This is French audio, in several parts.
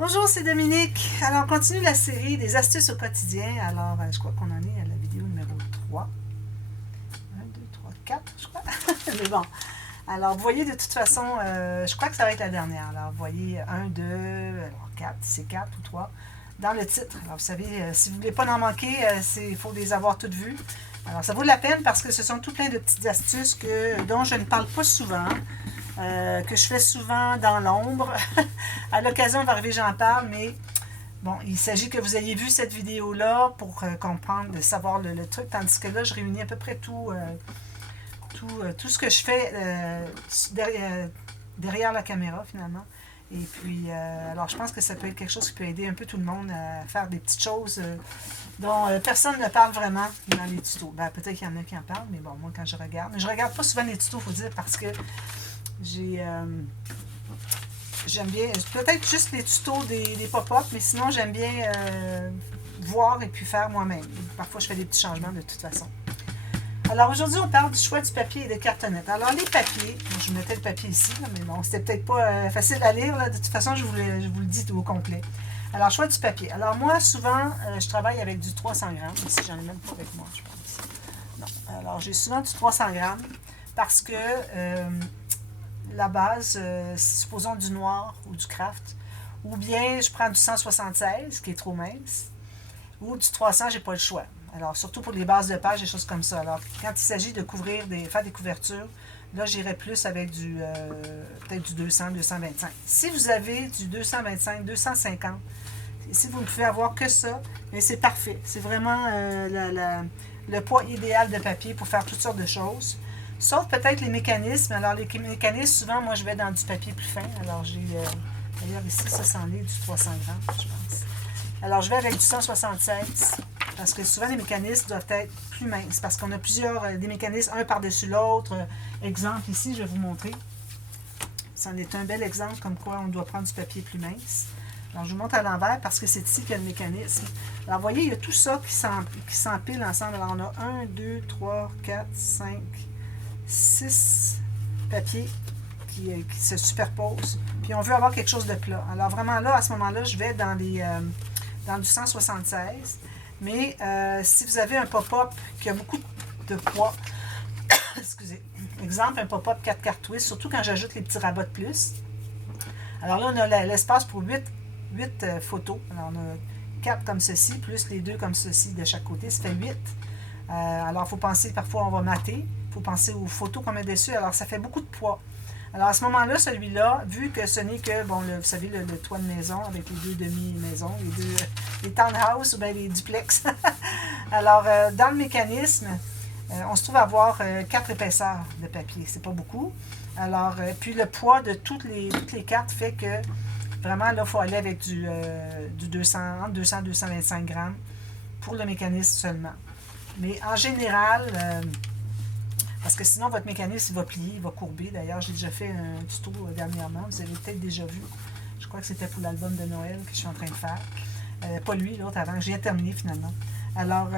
Bonjour, c'est Dominique. Alors, on continue la série des astuces au quotidien. Alors, je crois qu'on en est à la vidéo numéro 3. 1, 2, 3, 4, je crois. Mais bon. Alors, vous voyez, de toute façon, je crois que ça va être la dernière. Alors, vous voyez 1, 2, alors 4, c'est 4 ou 3 dans le titre. Alors, vous savez, si vous ne voulez pas en manquer, il faut les avoir toutes vues. Alors, ça vaut la peine parce que ce sont tout plein de petites astuces dont je ne parle pas souvent. Que je fais souvent dans l'ombre. À l'occasion, va arriver, j'en parle, mais bon, il s'agit que vous ayez vu cette vidéo-là pour comprendre, de savoir le truc, tandis que là, je réunis à peu près tout ce que je fais derrière la caméra, finalement. Et puis, alors, je pense que ça peut être quelque chose qui peut aider un peu tout le monde à faire des petites choses dont personne ne parle vraiment dans les tutos. Ben, peut-être qu'il y en a qui en parlent, mais bon, moi, quand je regarde... Mais je regarde pas souvent les tutos, il faut dire, parce que j'aime bien, peut-être juste les tutos des pop-up, mais sinon j'aime bien voir et puis faire moi-même. Parfois je fais des petits changements de toute façon. Alors aujourd'hui on parle du choix du papier et des cartonnettes. Alors les papiers, je mettais le papier ici, là, mais bon, c'était peut-être pas facile à lire, là. De toute façon je vous le dis au complet. Alors choix du papier. Alors moi souvent je travaille avec du 300 grammes, ici j'en ai même pas avec moi je pense. Non. Alors j'ai souvent du 300 grammes parce que la base, supposons du noir ou du craft, ou bien je prends du 176 qui est trop mince, ou du 300, j'ai pas le choix. Alors, surtout pour les bases de page, des choses comme ça. Alors, quand il s'agit de faire des couvertures, là, j'irai plus avec peut-être du 200, 225. Si vous avez du 225, 250, si vous ne pouvez avoir que ça, mais c'est parfait. C'est vraiment le poids idéal de papier pour faire toutes sortes de choses. Sauf peut-être les mécanismes. Alors, les mécanismes, souvent, moi, je vais dans du papier plus fin. Alors, j'ai... d'ailleurs, ici, ça, c'en est du 300 grammes, je pense. Alors, je vais avec du 176. Parce que souvent, les mécanismes doivent être plus minces. Parce qu'on a plusieurs... des mécanismes, un par-dessus l'autre. Exemple, ici, je vais vous montrer. C'en est un bel exemple comme quoi on doit prendre du papier plus mince. Alors, je vous montre à l'envers parce que c'est ici qu'il y a le mécanisme. Alors, vous voyez, il y a tout ça qui s'empile ensemble. Alors, on a 1, 2, 3, 4, 5... 6 papiers qui se superposent. Puis on veut avoir quelque chose de plat. Alors vraiment là, à ce moment-là, je vais dans du 176. Mais si vous avez un pop-up qui a beaucoup de poids, excusez, exemple un pop-up 4 cartes twist, surtout quand j'ajoute les petits rabats de plus. Alors là, on a l'espace pour 8 photos. Alors on a 4 comme ceci, plus les 2 comme ceci de chaque côté, ça fait 8. Alors il faut penser, parfois on va mater. Il faut penser aux photos qu'on met dessus. Alors, ça fait beaucoup de poids. Alors, à ce moment-là, celui-là, vu que ce n'est que, bon, vous savez, le toit de maison avec les deux demi-maisons, les townhouses ou bien les duplex. Alors, dans le mécanisme, on se trouve à avoir 4 épaisseurs de papier. C'est pas beaucoup. Alors, puis le poids de toutes les cartes fait que, vraiment, là, il faut aller avec du 200, entre 200 et 225 grammes pour le mécanisme seulement. Mais en général... parce que sinon, votre mécanisme, il va plier, il va courber. D'ailleurs, j'ai déjà fait un tuto dernièrement. Vous avez peut-être déjà vu. Je crois que c'était pour l'album de Noël que je suis en train de faire. Pas lui, l'autre avant. J'ai terminé finalement. Alors,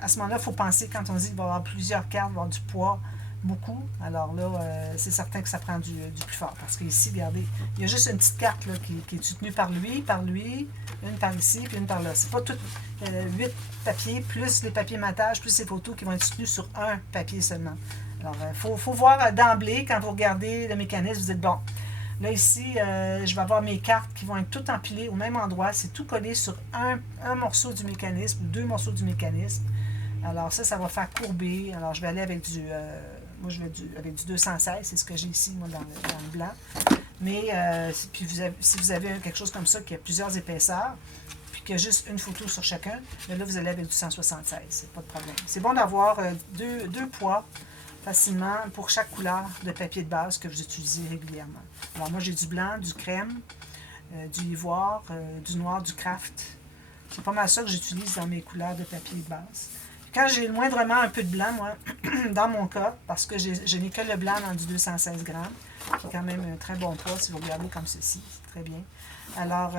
à ce moment-là, il faut penser, quand on dit qu'il va y avoir plusieurs cartes, il va y avoir du poids, beaucoup. Alors là, c'est certain que ça prend du plus fort. Parce qu'ici, regardez, il y a juste une petite carte là, qui est soutenue par lui, une par ici, puis une par là. C'est pas tout 8 papiers, plus les papiers matage, plus ces photos qui vont être soutenues sur un papier seulement. Alors, il faut voir d'emblée, quand vous regardez le mécanisme, vous dites, bon, là ici, je vais avoir mes cartes qui vont être toutes empilées au même endroit. C'est tout collé sur un morceau du mécanisme, ou 2 morceaux du mécanisme. Alors ça va faire courber. Alors, je vais aller avec moi, je vais avec du 216, c'est ce que j'ai ici, moi, dans le blanc. Mais puis si vous avez quelque chose comme ça qui a plusieurs épaisseurs, puis qu'il y a juste une photo sur chacun, là, vous allez avec du 176, c'est pas de problème. C'est bon d'avoir deux poids facilement pour chaque couleur de papier de base que vous utilisez régulièrement. Alors moi, j'ai du blanc, du crème, du ivoire, du noir, du craft. C'est pas mal ça que j'utilise dans mes couleurs de papier de base. Quand j'ai moindrement un peu de blanc, moi, dans mon cas, parce que je n'ai que le blanc dans du 216 grammes, qui est quand même un très bon poids si vous regardez comme ceci, c'est très bien. Alors,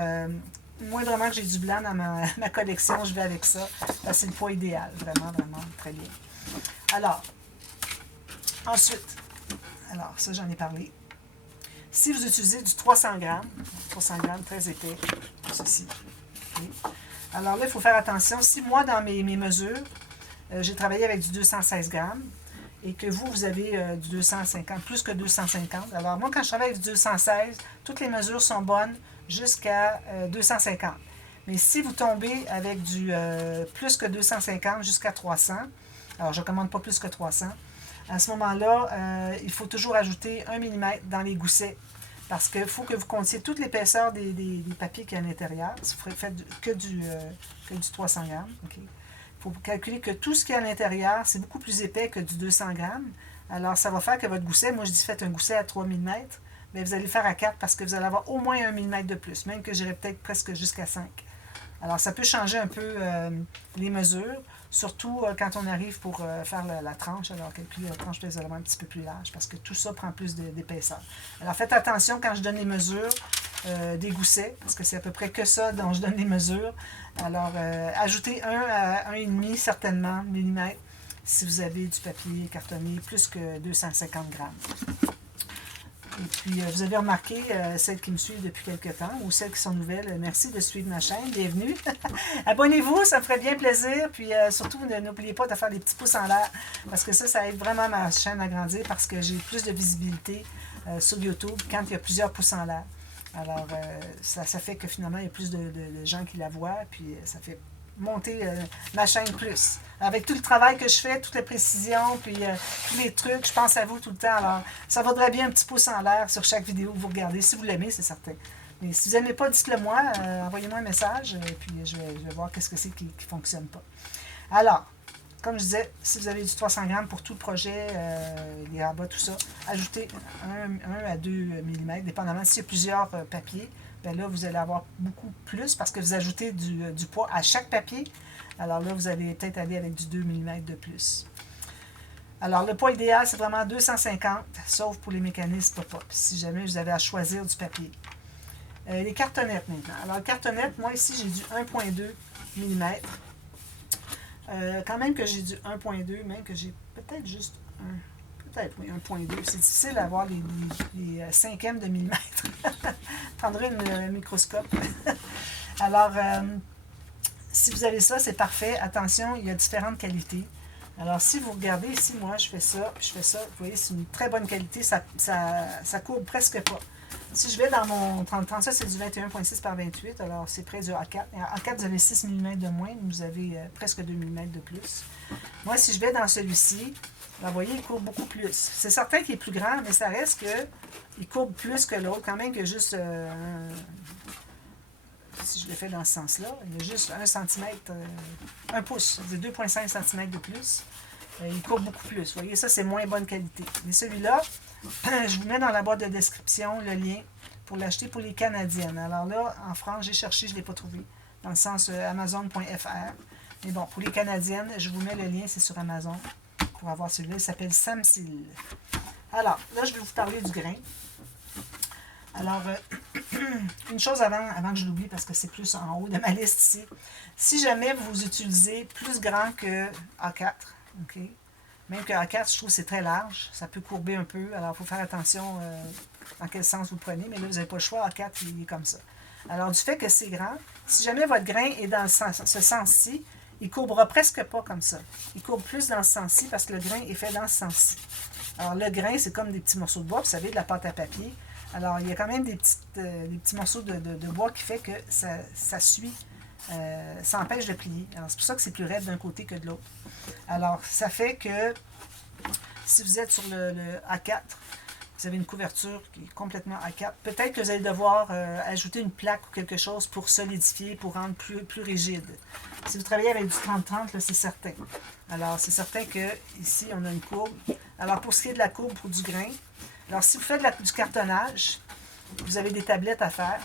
moindrement que j'ai du blanc dans ma collection, je vais avec ça. C'est le poids idéal, vraiment, vraiment, très bien. Alors, ensuite, alors ça j'en ai parlé. Si vous utilisez du 300 grammes très épais, ceci. Okay. Alors là, il faut faire attention. Si moi, dans mes mesures, j'ai travaillé avec du 216 grammes, et que vous avez du 250, plus que 250. Alors, moi, quand je travaille avec du 216, toutes les mesures sont bonnes jusqu'à 250. Mais si vous tombez avec du plus que 250 jusqu'à 300, alors je ne commande pas plus que 300, à ce moment-là, il faut toujours ajouter 1 mm dans les goussets, parce qu'il faut que vous comptiez toute l'épaisseur des papiers qu'il y a à l'intérieur. Si vous faites que du 300 grammes, OK. Il faut calculer que tout ce qui est à l'intérieur, c'est beaucoup plus épais que du 200 grammes. Alors, ça va faire que votre gousset, moi je dis faites un gousset à 3 mm, mais vous allez le faire à 4 parce que vous allez avoir au moins 1 mm de plus, même que j'irai peut-être presque jusqu'à 5. Alors, ça peut changer un peu les mesures, surtout quand on arrive pour faire la tranche. Alors, calculer la tranche des éléments un petit peu plus large parce que tout ça prend plus d'épaisseur. Alors, faites attention quand je donne les mesures des goussets, parce que c'est à peu près que ça dont je donne les mesures. Alors, ajoutez 1 à 1,5 certainement millimètres si vous avez du papier cartonné plus que 250 grammes. Et puis, vous avez remarqué, celles qui me suivent depuis quelques temps ou celles qui sont nouvelles, merci de suivre ma chaîne, bienvenue. Abonnez-vous, ça me ferait bien plaisir. Puis, surtout, n'oubliez pas de faire des petits pouces en l'air, parce que ça aide vraiment ma chaîne à grandir, parce que j'ai plus de visibilité sur YouTube quand il y a plusieurs pouces en l'air. Alors, ça fait que finalement, il y a plus de gens qui la voient, puis ça fait monter ma chaîne plus. Avec tout le travail que je fais, toutes les précisions, puis tous les trucs, je pense à vous tout le temps. Alors, ça vaudrait bien un petit pouce en l'air sur chaque vidéo que vous regardez, si vous l'aimez, c'est certain. Mais si vous n'aimez pas, dites-le moi, envoyez-moi un message, et puis je vais voir qu'est-ce que c'est qui ne fonctionne pas. Alors, comme je disais, si vous avez du 300 grammes pour tout le projet, les rabats, tout ça, ajoutez 1 à 2 mm, dépendamment s'il y a plusieurs papiers. Bien là, vous allez avoir beaucoup plus parce que vous ajoutez du poids à chaque papier. Alors là, vous allez peut-être aller avec du 2 mm de plus. Alors, le poids idéal, c'est vraiment 250, sauf pour les mécanismes pop-up, si jamais vous avez à choisir du papier. Les cartonnettes maintenant. Alors, les cartonnettes, moi ici, j'ai du 1,2 mm. Quand même que j'ai du 1,2, même que j'ai peut-être juste peut-être, oui, 1,2. C'est difficile d'avoir les cinquièmes de millimètre. Je prendrai un microscope. Alors, si vous avez ça, c'est parfait. Attention, il y a différentes qualités. Alors, si vous regardez ici, moi, je fais ça, puis je fais ça. Vous voyez, c'est une très bonne qualité. Ça courbe presque pas. Si je vais dans mon 30, ça, c'est du 21,6 par 28. Alors, c'est près du A4. A4, vous avez 6 mm de moins. Vous avez presque 2 mm de plus. Moi, si je vais dans celui-ci, vous voyez, il courbe beaucoup plus. C'est certain qu'il est plus grand, mais ça reste qu'il courbe plus que l'autre. Quand même que juste... si je le fais dans ce sens-là, il y a juste 1 cm, 1 pouce, 2,5 cm de plus. Il courbe beaucoup plus. Vous voyez, ça, c'est moins bonne qualité. Mais celui-là, je vous mets dans la boîte de description le lien pour l'acheter pour les Canadiennes. Alors là, en France, j'ai cherché, je ne l'ai pas trouvé, dans le sens amazon.fr. Mais bon, pour les Canadiennes, je vous mets le lien, c'est sur Amazon, pour avoir celui-là. Il s'appelle Samsil. Alors, là, je vais vous parler du grain. Alors, une chose avant que je l'oublie, parce que c'est plus en haut de ma liste ici. Si jamais vous utilisez plus grand que A4, OK? Même que A4, je trouve que c'est très large. Ça peut courber un peu. Alors, il faut faire attention dans quel sens vous le prenez. Mais là, vous n'avez pas le choix. A4, il est comme ça. Alors, du fait que c'est grand, si jamais votre grain est dans ce sens-ci, il ne courbera presque pas comme ça. Il courbe plus dans ce sens-ci parce que le grain est fait dans ce sens-ci. Alors, le grain, c'est comme des petits morceaux de bois. Vous savez, de la pâte à papier. Alors, il y a quand même des petits morceaux de bois qui fait que ça suit, ça empêche de plier. Alors, c'est pour ça que c'est plus raide d'un côté que de l'autre. Alors, ça fait que si vous êtes sur le A4, vous avez une couverture qui est complètement A4. Peut-être que vous allez devoir ajouter une plaque ou quelque chose pour solidifier, pour rendre plus rigide. Si vous travaillez avec du 30-30, là, c'est certain. Alors, c'est certain que ici on a une courbe. Alors, pour ce qui est de la courbe pour du grain, alors si vous faites du cartonnage, vous avez des tablettes à faire.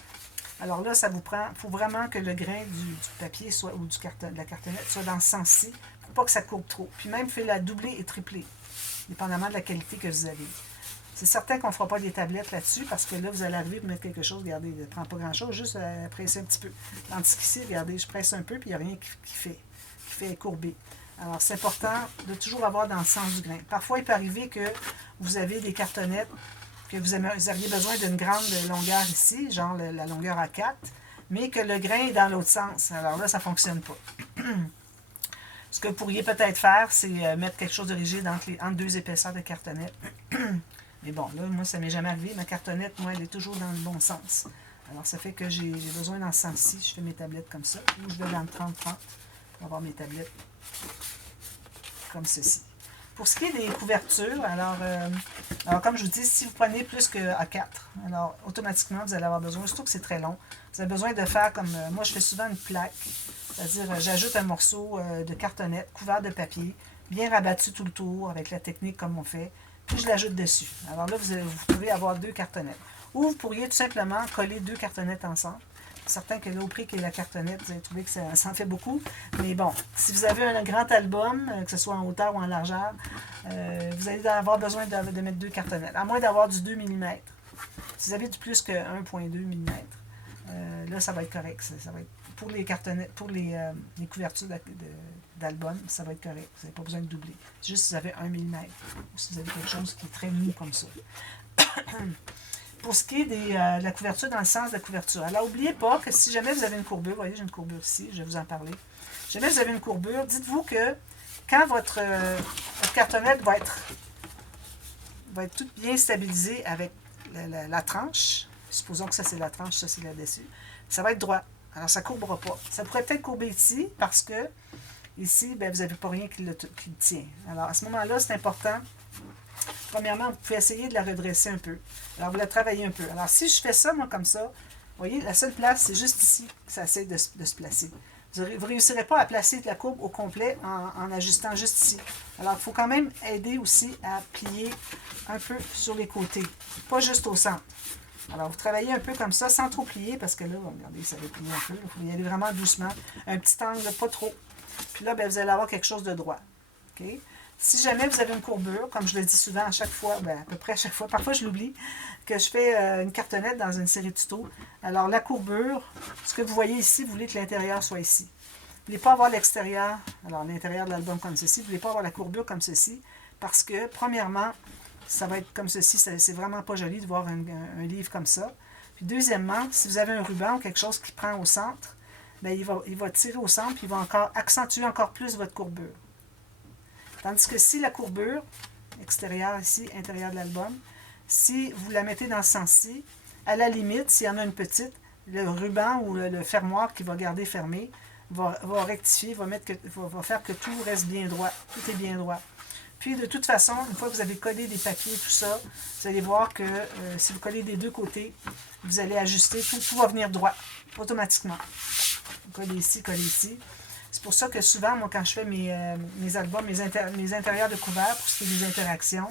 Alors là, ça vous prend, il faut vraiment que le grain du papier soit, ou de la cartonnette soit dans ce sens-ci, pour pas que ça courbe trop. Puis même, il faut la doubler et tripler, dépendamment de la qualité que vous avez. C'est certain qu'on ne fera pas des tablettes là-dessus, parce que là, vous allez arriver pour mettre quelque chose, regardez, il ne prend pas grand-chose, juste à presser un petit peu. Tandis qu'ici, regardez, je presse un peu, puis il n'y a rien qui fait courber. Alors, c'est important de toujours avoir dans le sens du grain. Parfois, il peut arriver que vous avez des cartonnettes que vous auriez besoin d'une grande longueur ici, genre la longueur A4, mais que le grain est dans l'autre sens. Alors là, ça ne fonctionne pas. Ce que vous pourriez peut-être faire, c'est mettre quelque chose de rigide entre deux épaisseurs de cartonnette. Mais bon, là, moi, ça ne m'est jamais arrivé. Ma cartonnette, moi, elle est toujours dans le bon sens. Alors, ça fait que j'ai besoin dans ce sens-ci. Je fais mes tablettes comme ça. Ou je vais dans le 30-30 pour avoir mes tablettes comme ceci. Pour ce qui est des couvertures, alors comme je vous dis, si vous prenez plus que A4, alors automatiquement, vous allez avoir besoin, surtout que c'est très long, vous avez besoin de faire comme, moi je fais souvent une plaque, c'est-à-dire j'ajoute un morceau de cartonnette couvert de papier, bien rabattu tout le tour avec la technique comme on fait, puis je l'ajoute dessus. Alors là, vous pouvez avoir 2 cartonnettes. Ou vous pourriez tout simplement coller 2 cartonnettes ensemble. Certain que là, au prix qu'est la cartonnette, vous allez trouver que ça en fait beaucoup. Mais bon, si vous avez un grand album, que ce soit en hauteur ou en largeur, vous allez avoir besoin de mettre 2 cartonnettes, à moins d'avoir du 2 mm. Si vous avez du plus que 1,2 mm, là, ça va être correct. Ça va être, pour les cartonnettes, pour les couvertures d'album, ça va être correct. Vous n'avez pas besoin de doubler. C'est juste si vous avez 1 mm, ou si vous avez quelque chose qui est très mou comme ça. Pour ce qui est de la couverture dans le sens de la couverture. Alors, n'oubliez pas que si jamais vous avez une courbure, vous voyez, j'ai une courbure ici, je vais vous en parler. Si jamais vous avez une courbure, dites-vous que quand votre cartonnette va être toute bien stabilisée avec la tranche, supposons que ça c'est la tranche, ça c'est là-dessus, ça va être droit. Alors, ça ne courbera pas. Ça pourrait peut-être courber ici parce que ici, ben, vous n'avez pas rien qui le tient. Alors, à ce moment-là, c'est important. Premièrement, vous pouvez essayer de la redresser un peu. Alors, vous la travaillez un peu. Alors, si je fais ça, moi, comme ça, vous voyez, la seule place, c'est juste ici que ça essaie de se placer. Vous ne réussirez pas à placer la courbe au complet en ajustant juste ici. Alors, il faut quand même aider aussi à plier un peu sur les côtés, pas juste au centre. Alors, vous travaillez un peu comme ça, sans trop plier, parce que là, regardez, ça va plier un peu. Il faut y aller vraiment doucement. Un petit angle, pas trop. Puis là, bien, vous allez avoir quelque chose de droit. OK? Si jamais vous avez une courbure, comme je le dis souvent à chaque fois, bien, à peu près à chaque fois, parfois je l'oublie, que je fais une cartonnette dans une série de tutos. Alors la courbure, ce que vous voyez ici, vous voulez que l'intérieur soit ici. Vous ne voulez pas avoir l'extérieur, alors l'intérieur de l'album comme ceci, vous ne voulez pas avoir la courbure comme ceci, parce que premièrement, ça va être comme ceci, c'est vraiment pas joli de voir un livre comme ça. Puis deuxièmement, si vous avez un ruban ou quelque chose qui prend au centre, bien, il va tirer au centre, puis il va encore accentuer encore plus votre courbure. Tandis que si la courbure, extérieure ici, intérieure de l'album, si vous la mettez dans ce sens-ci, à la limite, s'il y en a une petite, le ruban ou le fermoir qui va garder fermé va rectifier, va faire que tout reste bien droit, tout est bien droit. Puis de toute façon, une fois que vous avez collé des papiers, tout ça, vous allez voir que si vous collez des deux côtés, vous allez ajuster, tout va venir droit, automatiquement. Collez ici, collez ici. C'est pour ça que souvent, moi, quand je fais mes albums, mes intérieurs de couverts, pour ce qui est des interactions,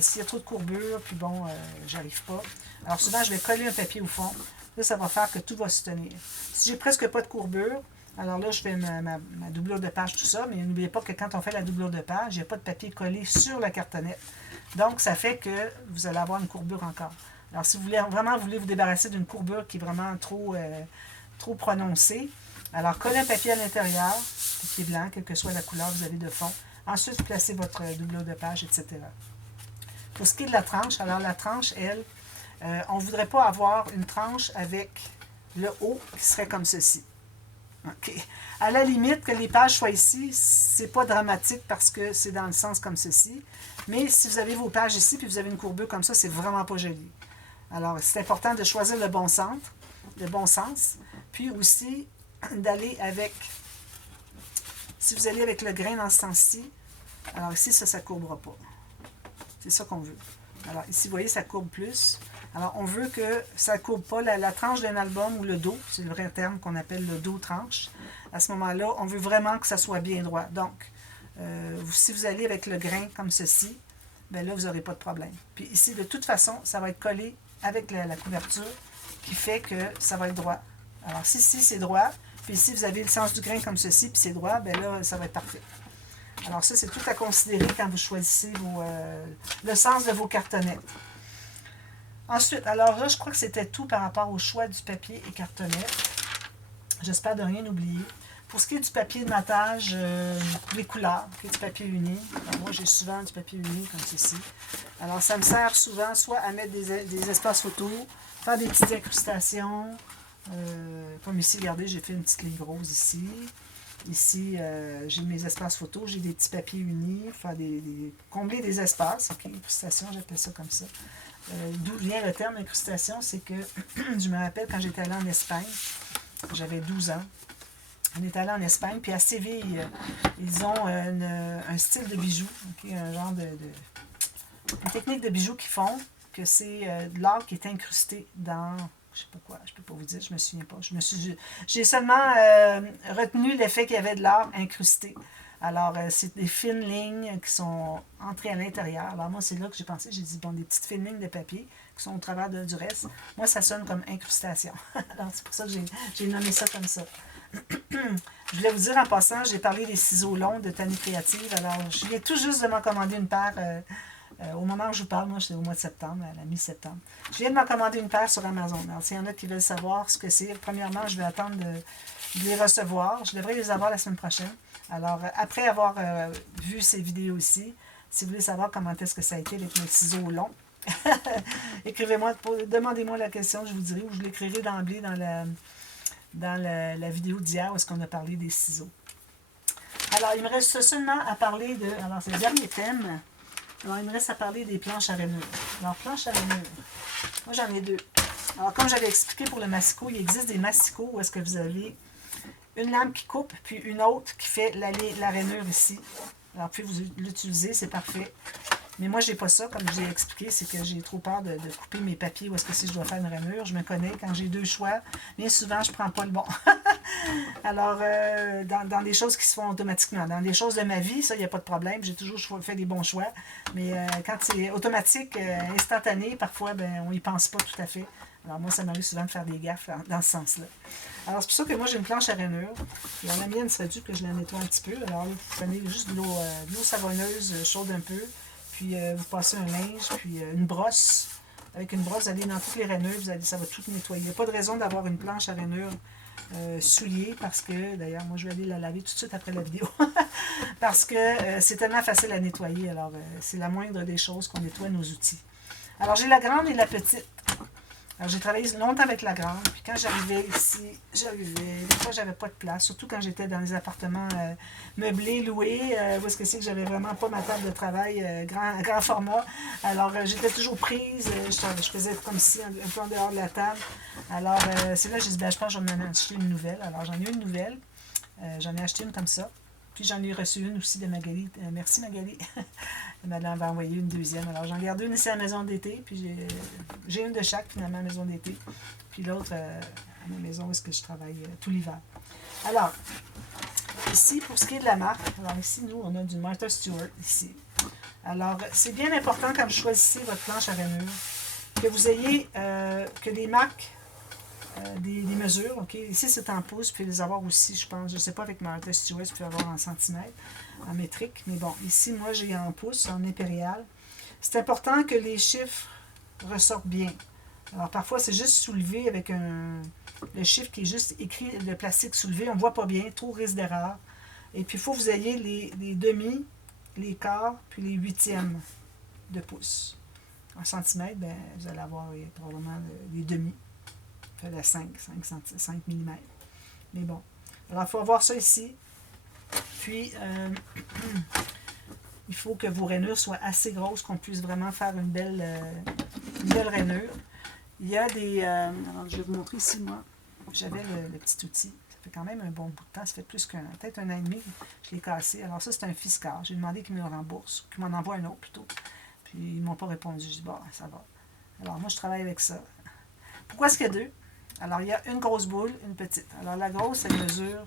s'il y a trop de courbure, puis bon, j'arrive pas. Alors souvent, je vais coller un papier au fond. Là, ça va faire que tout va se tenir. Si j'ai presque pas de courbure, alors là, je fais ma doublure de page, tout ça, mais n'oubliez pas que quand on fait la doublure de page, il n'y a pas de papier collé sur la cartonnette. Donc, ça fait que vous allez avoir une courbure encore. Alors, si vous voulez vous débarrasser d'une courbure qui est vraiment trop prononcée, alors collez un papier à l'intérieur, papier blanc, quelle que soit la couleur que vous avez de fond. Ensuite, vous placez votre doublure de page, etc. Pour ce qui est de la tranche, alors la tranche, elle, on ne voudrait pas avoir une tranche avec le haut qui serait comme ceci. Okay. À la limite, que les pages soient ici, c'est pas dramatique parce que c'est dans le sens comme ceci. Mais si vous avez vos pages ici puis vous avez une courbure comme ça, c'est vraiment pas joli. Alors, c'est important de choisir le bon centre, le bon sens. Puis aussi, d'aller avec, si vous allez avec le grain dans ce sens-ci, alors ici, ça ne courbera pas. C'est ça qu'on veut. Alors ici, vous voyez, ça courbe plus. Alors, on veut que ça ne courbe pas la tranche d'un album ou le dos, c'est le vrai terme qu'on appelle le dos tranche. À ce moment-là, on veut vraiment que ça soit bien droit. Donc, si vous allez avec le grain comme ceci, bien là, vous n'aurez pas de problème. Puis ici, de toute façon, ça va être collé avec la couverture qui fait que ça va être droit. Alors, si ici, c'est droit, puis ici, vous avez le sens du grain comme ceci, puis c'est droit, bien là, ça va être parfait. Alors ça, c'est tout à considérer quand vous choisissez le sens de vos cartonnettes. Ensuite, alors là, je crois que c'était tout par rapport au choix du papier et cartonnette. J'espère de rien oublier. Pour ce qui est du papier de matage, les couleurs, du papier uni. Alors, moi, j'ai souvent du papier uni comme ceci. Alors, ça me sert souvent soit à mettre des espaces photos, faire des petites incrustations. Comme ici, regardez, j'ai fait une petite ligne rose ici. Ici, j'ai mes espaces photos, j'ai des petits papiers unis, faire combler des espaces. OK, incrustation, j'appelle ça comme ça. D'où vient le terme incrustation, c'est que je me rappelle quand j'étais allée en Espagne, j'avais 12 ans. On est allé en Espagne, puis à Séville, ils ont un style de bijoux, okay, un genre une technique de bijoux qu'ils font, que c'est de l'or qui est incrusté dans, je sais pas quoi, je peux pas vous dire, je me souviens pas. J'ai seulement retenu l'effet qu'il y avait de l'or incrusté. Alors, c'est des fines lignes qui sont entrées à l'intérieur. Alors, moi, c'est là que j'ai pensé, j'ai dit, bon, des petites fines lignes de papier qui sont au travers du reste. Moi, ça sonne comme incrustation. Alors, c'est pour ça que j'ai nommé ça comme ça. Je voulais vous dire en passant, j'ai parlé des ciseaux longs de Tani Créative. Alors, je viens tout juste de m'en commander une paire. Au moment où je vous parle, moi, c'est au mois de septembre, à la mi-septembre. Je viens de m'en commander une paire sur Amazon. Alors, s'il y en a qui veulent savoir ce que c'est, premièrement, je vais attendre de les recevoir. Je devrais les avoir la semaine prochaine. Alors, après avoir vu ces vidéos-ci, si vous voulez savoir comment est-ce que ça a été avec mes ciseaux longs, écrivez-moi, demandez-moi la question, je vous dirai, ou je l'écrirai d'emblée dans la vidéo d'hier où est-ce qu'on a parlé des ciseaux. Alors, il me reste seulement à parler de... Alors, c'est le dernier thème. Alors, il me reste à parler des planches à rainure. Alors, planches à rainure. Moi, j'en ai deux. Alors, comme j'avais expliqué pour le massicot, il existe des massicots où est-ce que vous avez une lame qui coupe, puis une autre qui fait la rainure ici. Alors, puis vous l'utilisez, c'est parfait. Mais moi, j'ai pas ça, comme je l'ai expliqué, c'est que j'ai trop peur de couper mes papiers ou est-ce que si je dois faire une rainure. Je me connais, quand j'ai deux choix, bien souvent, je prends pas le bon. Alors, dans des choses qui se font automatiquement, dans des choses de ma vie, ça, il n'y a pas de problème. J'ai toujours fait des bons choix. Mais quand c'est automatique, instantané, parfois, ben, on n'y pense pas tout à fait. Alors, moi, ça m'arrive souvent de faire des gaffes dans ce sens-là. Alors, c'est pour ça que moi, j'ai une planche à rainure. Alors, la mienne serait due que je la nettoie un petit peu. Alors, là, vous prenez juste de l'eau savonneuse, chaude un peu. Puis, vous passez un linge, puis une brosse. Avec une brosse, vous allez dans toutes les rainures, ça va tout nettoyer. Il n'y a pas de raison d'avoir une planche à rainure souillée, parce que, d'ailleurs, moi, je vais aller la laver tout de suite après la vidéo. Parce que c'est tellement facile à nettoyer. Alors, c'est la moindre des choses qu'on nettoie nos outils. Alors, j'ai la grande et la petite. Alors, j'ai travaillé longtemps avec la grande. Puis quand j'arrivais ici, des fois, j'avais pas de place. Surtout quand j'étais dans les appartements meublés, loués, où est-ce que c'est que j'avais vraiment pas ma table de travail grand format. Alors, j'étais toujours prise. Je faisais comme si, un peu en dehors de la table. Alors, c'est là que j'ai dit, ben, je pense que je vais m'en acheter une nouvelle. Alors, j'en ai une nouvelle. J'en ai acheté une comme ça. Puis j'en ai reçu une aussi de Magali. Merci Magali. Madame va envoyer une deuxième. Alors j'en garde une ici à la maison d'été. Puis j'ai une de chaque finalement à la maison d'été. Puis l'autre à ma maison où est-ce que je travaille tout l'hiver. Alors, ici, pour ce qui est de la marque, alors ici, nous, on a du Martha Stewart ici. Alors, c'est bien important quand vous choisissez votre planche à rainure que vous ayez, que les marques des mesures, ok? Ici, c'est en pouces, puis les avoir aussi, je pense, je ne sais pas, avec Martha Stewart, tu peux avoir en centimètres, en métrique, mais bon, ici, moi, j'ai en pouces, en impérial. C'est important que les chiffres ressortent bien. Alors, parfois, c'est juste soulevé avec le chiffre qui est juste écrit, le plastique soulevé, on ne voit pas bien, trop risque d'erreur. Et puis, il faut que vous ayez les demi, les quarts, puis les huitièmes de pouce. En centimètres, ben, vous allez avoir probablement les demi. Ça fait 5 mm. Mais bon. Alors, il faut avoir ça ici. Puis, il faut que vos rainures soient assez grosses qu'on puisse vraiment faire une belle rainure. Il y a des... alors, je vais vous montrer ici, moi. J'avais le petit outil. Ça fait quand même un bon bout de temps. Ça fait plus peut-être un an et demi. Je l'ai cassé. Alors, ça, c'est un Fiskars. J'ai demandé qu'ils me le remboursent, qu'ils m'en envoient un autre plutôt. Puis, ils ne m'ont pas répondu. Je dis, bon, ça va. Alors, moi, je travaille avec ça. Pourquoi est-ce qu'il y a deux? Alors, il y a une grosse boule, une petite. Alors, la grosse, elle mesure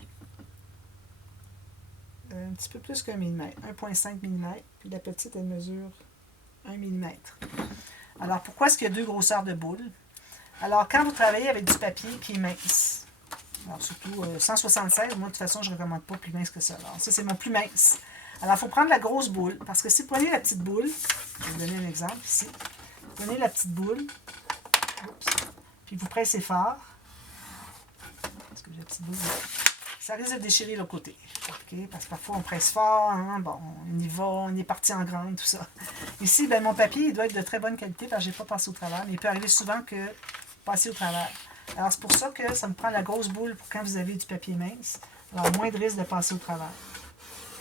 un petit peu plus qu'un millimètre, 1,5 mm. Puis la petite, elle mesure 1 mm. Alors, pourquoi est-ce qu'il y a deux grosseurs de boules? Alors, quand vous travaillez avec du papier qui est mince, alors surtout 176, moi, de toute façon, je ne recommande pas plus mince que ça. Alors, ça, c'est mon plus mince. Alors, il faut prendre la grosse boule, parce que si vous prenez la petite boule, je vais vous donner un exemple ici. Vous prenez la petite boule, oups, puis vous pressez fort. Parce que j'ai la petite boule là. ça risque de déchirer le côté. Okay? Parce que parfois on presse fort, hein? Bon, on y va, on est parti en grande, tout ça. Ici, ben, mon papier, il doit être de très bonne qualité parce que je n'ai pas passé au travers, mais il peut arriver souvent que passer au travers. Alors, c'est pour ça que ça me prend la grosse boule pour quand vous avez du papier mince. Alors, moins de risque de passer au travers.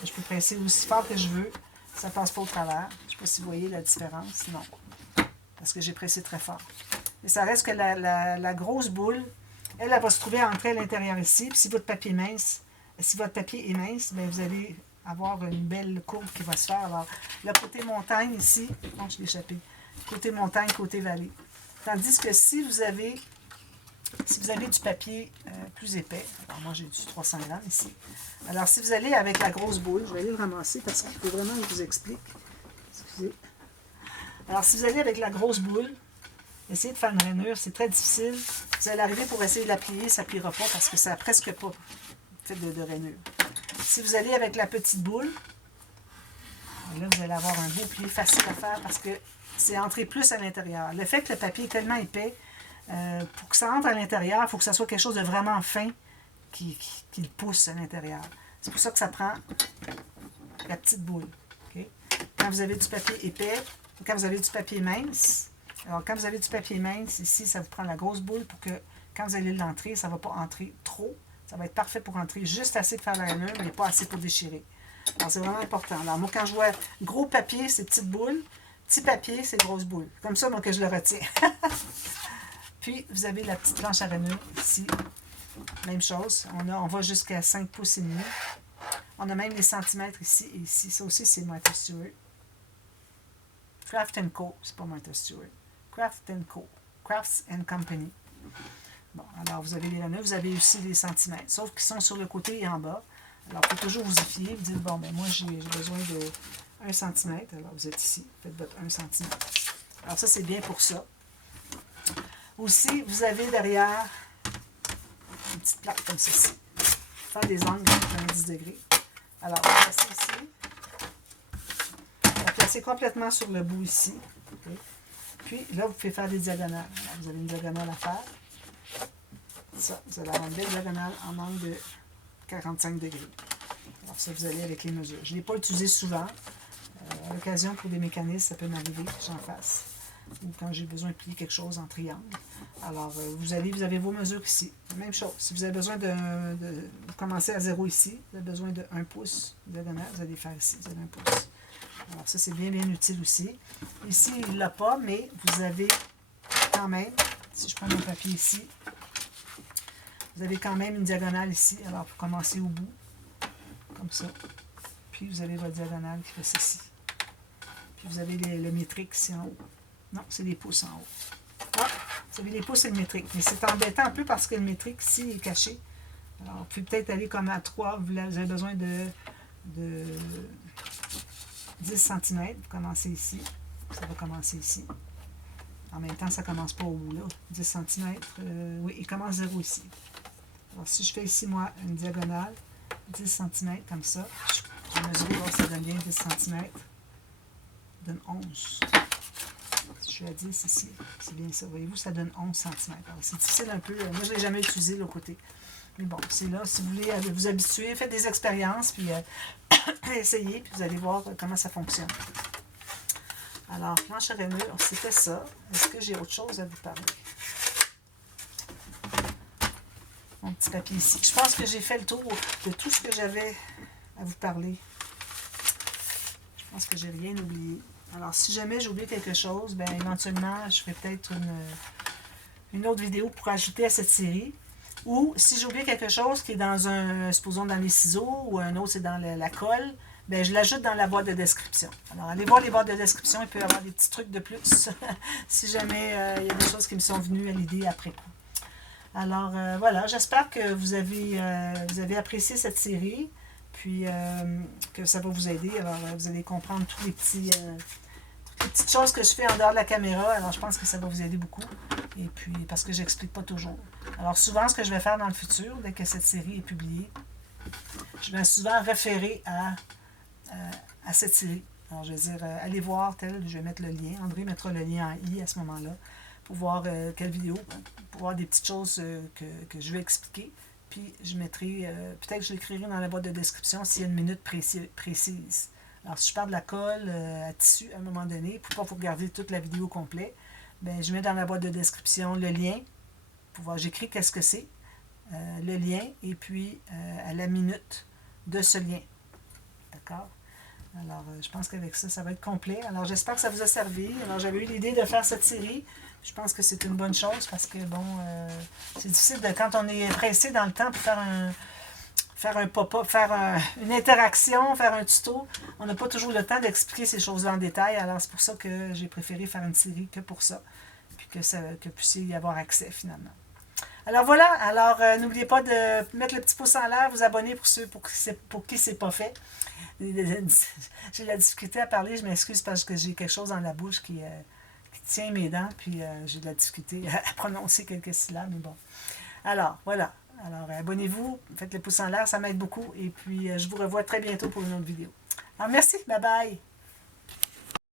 Je peux presser aussi fort que je veux, ça ne passe pas au travers. Je ne sais pas si vous voyez la différence, non. Parce que j'ai pressé très fort. Et ça reste que la grosse boule, elle va se trouver entrée à l'intérieur ici. Puis si votre papier est mince, bien, vous allez avoir une belle courbe qui va se faire. Alors, le côté montagne ici, bon, je l'ai échappé. Côté montagne, côté vallée. Tandis que si vous avez du papier plus épais, alors moi j'ai du 300 grammes ici. Alors, si vous allez avec la grosse boule, je vais aller le ramasser parce qu'il faut vraiment que je vous explique. Excusez. Alors, si vous allez avec la grosse boule, essayez de faire une rainure, c'est très difficile. Vous allez arriver pour essayer de la plier, ça ne pliera pas parce que ça n'a presque pas fait de rainure. Si vous allez avec la petite boule, là, vous allez avoir un beau pli facile à faire parce que c'est entré plus à l'intérieur. Le fait que le papier est tellement épais, pour que ça entre à l'intérieur, il faut que ça soit quelque chose de vraiment fin qui le pousse à l'intérieur. C'est pour ça que ça prend la petite boule. Okay? Quand vous avez du papier épais, quand vous avez du papier mince, alors quand vous avez du papier mince, ici, ça vous prend la grosse boule pour que quand vous allez l'entrer, ça ne va pas entrer trop. Ça va être parfait pour entrer juste assez pour faire la rainure, mais pas assez pour déchirer. Alors, c'est vraiment important. Alors, moi, quand je vois gros papier, c'est petite boule. Petit papier, c'est grosse boule. Comme ça, moi, que je le retiens. Puis, vous avez la petite planche à rainure ici. Même chose. On va jusqu'à 5 pouces et demi. On a même les centimètres ici et ici. Ça aussi, c'est Martha Stewart. Craft & Co. C'est pas Martha Stewart. Craft & Co. Crafts & Company. Bon, alors vous avez les rainures, vous avez aussi les centimètres, sauf qu'ils sont sur le côté et en bas. Alors, il faut toujours vous y fier, vous dites, bon, ben moi, j'ai besoin de 1 cm. Alors, vous êtes ici, faites votre 1 cm. Alors, ça, c'est bien pour ça. Aussi, vous avez derrière une petite plaque comme ceci. Faire des angles de 90 degrés. Alors, on va placer ici. On va placer complètement sur le bout ici. Okay. Puis, là, vous pouvez faire des diagonales. Alors, vous avez une diagonale à faire. Ça, vous allez avoir une belle diagonale en angle de 45 degrés. Alors ça, vous allez avec les mesures. Je ne l'ai pas utilisé souvent. À l'occasion, pour des mécanismes, ça peut m'arriver que j'en fasse. Ou quand j'ai besoin de plier quelque chose en triangle. Alors, vous avez vos mesures ici. Même chose. Si vous avez besoin vous commencez à 0 ici, vous avez besoin de 1 pouce diagonale, vous allez faire ici, vous avez 1 pouce. Alors ça, c'est bien, bien utile aussi. Ici, il ne l'a pas, mais vous avez quand même, si je prends mon papier ici, vous avez quand même une diagonale ici. Alors, vous commencez au bout, comme ça. Puis, vous avez votre diagonale qui fait ceci. Puis, vous avez le métrique ici en haut. Non, c'est les pouces en haut. Ah, vous avez les pouces et le métrique. Mais c'est embêtant un peu parce que le métrique ici est caché. Alors, vous pouvez peut-être aller comme à 3. Vous avez besoin de 10 cm. Vous commencez ici. Ça va commencer ici. En même temps, ça ne commence pas au bout, là. 10 cm. Oui, il commence 0 ici. Alors, si je fais ici, moi, une diagonale, 10 cm, comme ça, je mesure, ça donne bien 10 cm. Ça donne 11. Si je suis à 10 ici, c'est bien ça. Voyez-vous, ça donne 11 cm. Alors, c'est difficile un peu. Moi, je ne l'ai jamais utilisé, le côté. Mais bon, c'est là. Si vous voulez vous habituer, faites des expériences, puis essayez, puis vous allez voir comment ça fonctionne. Alors, planche à rainure, c'était ça. Est-ce que j'ai autre chose à vous parler? Mon petit papier ici. Je pense que j'ai fait le tour de tout ce que j'avais à vous parler. Je pense que j'ai rien oublié. Alors, si jamais j'ai oublié quelque chose, bien, éventuellement, je ferai peut-être une autre vidéo pour ajouter à cette série. Ou, si j'ai oublié quelque chose qui est dans supposons dans les ciseaux, ou un autre, c'est dans la colle, bien, je l'ajoute dans la boîte de description. Alors, allez voir les boîtes de description, il peut y avoir des petits trucs de plus, si jamais il y a des choses qui me sont venues à l'idée après coup. Alors, voilà, j'espère que vous avez apprécié cette série, puis que ça va vous aider. Alors, vous allez comprendre toutes les petites choses que je fais en dehors de la caméra. Alors, je pense que ça va vous aider beaucoup. Et puis, parce que j'explique pas toujours. Alors, souvent, ce que je vais faire dans le futur, dès que cette série est publiée, je vais souvent référer à cette série. Alors, je vais dire, allez voir tel, je vais mettre le lien. André mettra le lien en i à ce moment-là, pour voir quelle vidéo, pour voir des petites choses que je vais expliquer. Puis je mettrai, peut-être que je l'écrirai dans la boîte de description s'il y a une minute précise. Alors si je parle de la colle à tissu à un moment donné, pour pas vous regarder toute la vidéo complète, ben, je mets dans la boîte de description le lien, pour voir, j'écris qu'est-ce que c'est, le lien, et puis à la minute de ce lien. D'accord? Alors, je pense qu'avec ça, ça va être complet. Alors, j'espère que ça vous a servi. Alors, j'avais eu l'idée de faire cette série. Je pense que c'est une bonne chose parce que, bon, c'est difficile quand on est pressé dans le temps pour faire un pop-up, une interaction, faire un tuto. On n'a pas toujours le temps d'expliquer ces choses-là en détail. Alors, c'est pour ça que j'ai préféré faire une série que pour ça. Puis que vous puissiez y avoir accès, finalement. Alors voilà, alors n'oubliez pas de mettre le petit pouce en l'air, vous abonner pour ceux pour qui c'est pas fait. J'ai la difficulté à parler, je m'excuse parce que j'ai quelque chose dans la bouche qui tient mes dents, puis j'ai de la difficulté à prononcer quelques syllabes, mais bon. Alors, voilà. Alors, abonnez-vous, faites le pouce en l'air, ça m'aide beaucoup, et puis je vous revois très bientôt pour une autre vidéo. Alors, merci, bye bye!